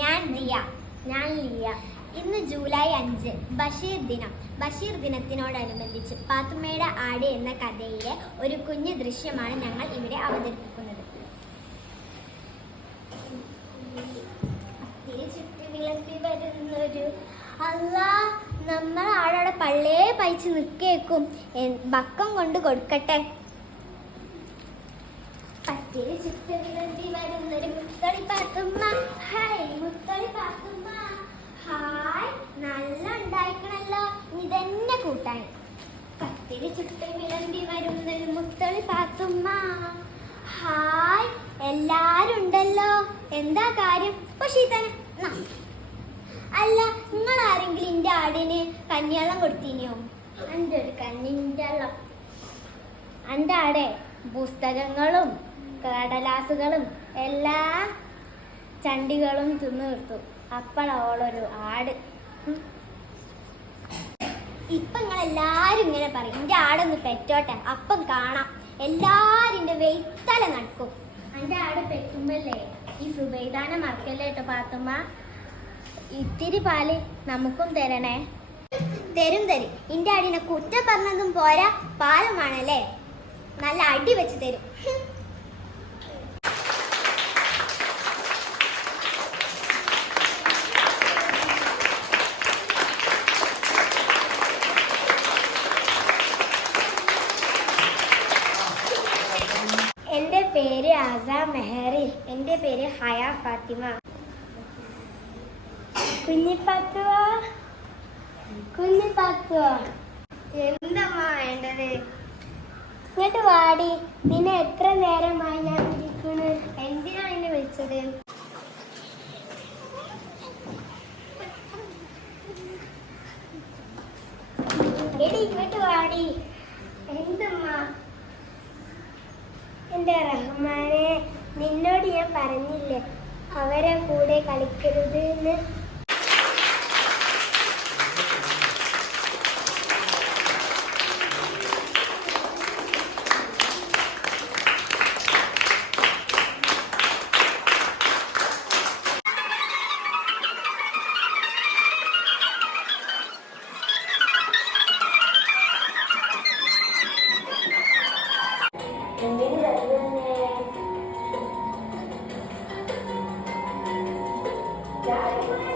ഞാൻ റിയ. ഞാൻ ലിയ. ഇന്ന് ജൂലൈ 5 ബഷീർ ദിനം. ബഷീർ ദിനത്തിനോടനുബന്ധിച്ച് പാത്തുമ്മയുടെ ആട് എന്ന കഥയിലെ ഒരു കുഞ്ഞു ദൃശ്യമാണ് ഞങ്ങൾ ഇവിടെ അവതരിപ്പിക്കുന്നത്. അല്ലാ, നമ്മൾ ആടവിടെ പള്ളേ പയിച്ച് നിൽക്കേക്കും. ബക്കം കൊണ്ട് കൊടുക്കട്ടെ. പത്തിരി ചുറ്റ് വിളമ്പി വരുന്നൊരു മുത്തളി പാത്തുമ്മ. ഹായ് മുത്തളി പാത്തുമ്മ, ഹായ്. നല്ല ഉണ്ടായിക്കണല്ലോ, ഇതന്നെ കൂട്ടാൻ. പത്തിരി ചുറ്റ് വിളമ്പി വരുന്നൊരു മുത്തളി പാത്തുമ്മ. ഹായ്, എല്ലാരും ഉണ്ടല്ലോ. എന്താ കാര്യം? പക്ഷേ തന്നെ അല്ല, നിങ്ങൾ ആരെങ്കിലും എൻ്റെ ആടിന് കഞ്ഞിവെള്ളം കൊടുത്തിനിയോ? എൻ്റെ ഒരു കഞ്ഞിവെള്ളം. എൻ്റെ ആടെ പുസ്തകങ്ങളും കടലാസുകളും എല്ലാ ചണ്ടികളും തിന്നു തീർത്തു. അപ്പോഴോളൊരു ആട്. ഇപ്പം നിങ്ങളെല്ലാരും ഇങ്ങനെ പറയും, എൻ്റെ ആടൊന്ന് പെറ്റോട്ടെ, അപ്പം കാണാം. എല്ലാരും എൻ്റെ വെയ്ത്തല നടക്കും. എൻ്റെ ആട് പെറ്റുമ്പല്ലേ ഈ സുബൈദാനെ മറക്കല്ലേ കേട്ടോ പാത്തുമ്മ. ഇത്തിരി പാല് നമുക്കും തരണേ. തരും. എൻ്റെ ആടിനെ കുറ്റം പറഞ്ഞതും പോരാ, പാലമാണല്ലേ, നല്ല അടി വെച്ച് തരും. എൻ്റെ പേര് ആസാ മെഹറി. എൻ്റെ പേര് ഹയ ഫാത്തിമ. കുഞ്ഞിപ്പാത്തുവോ, എന്തമ്മാ വേണ്ടത്? ഇങ്ങോട്ട് വാടി. നിന്നെ എത്ര നേരമായി ഞാൻ വിളിക്കണ്. എന്തിനാ എന്നെ വിളിച്ചത്? എടി ഇങ്ങോട്ട് വാടി. എന്തമ്മാ? എൻ്റെ റഹ്മാനെ, നിന്നോട് ഞാൻ പറഞ്ഞില്ലേ അവരെ കൂടെ കളിക്കരുത് എന്ന്. Yeah.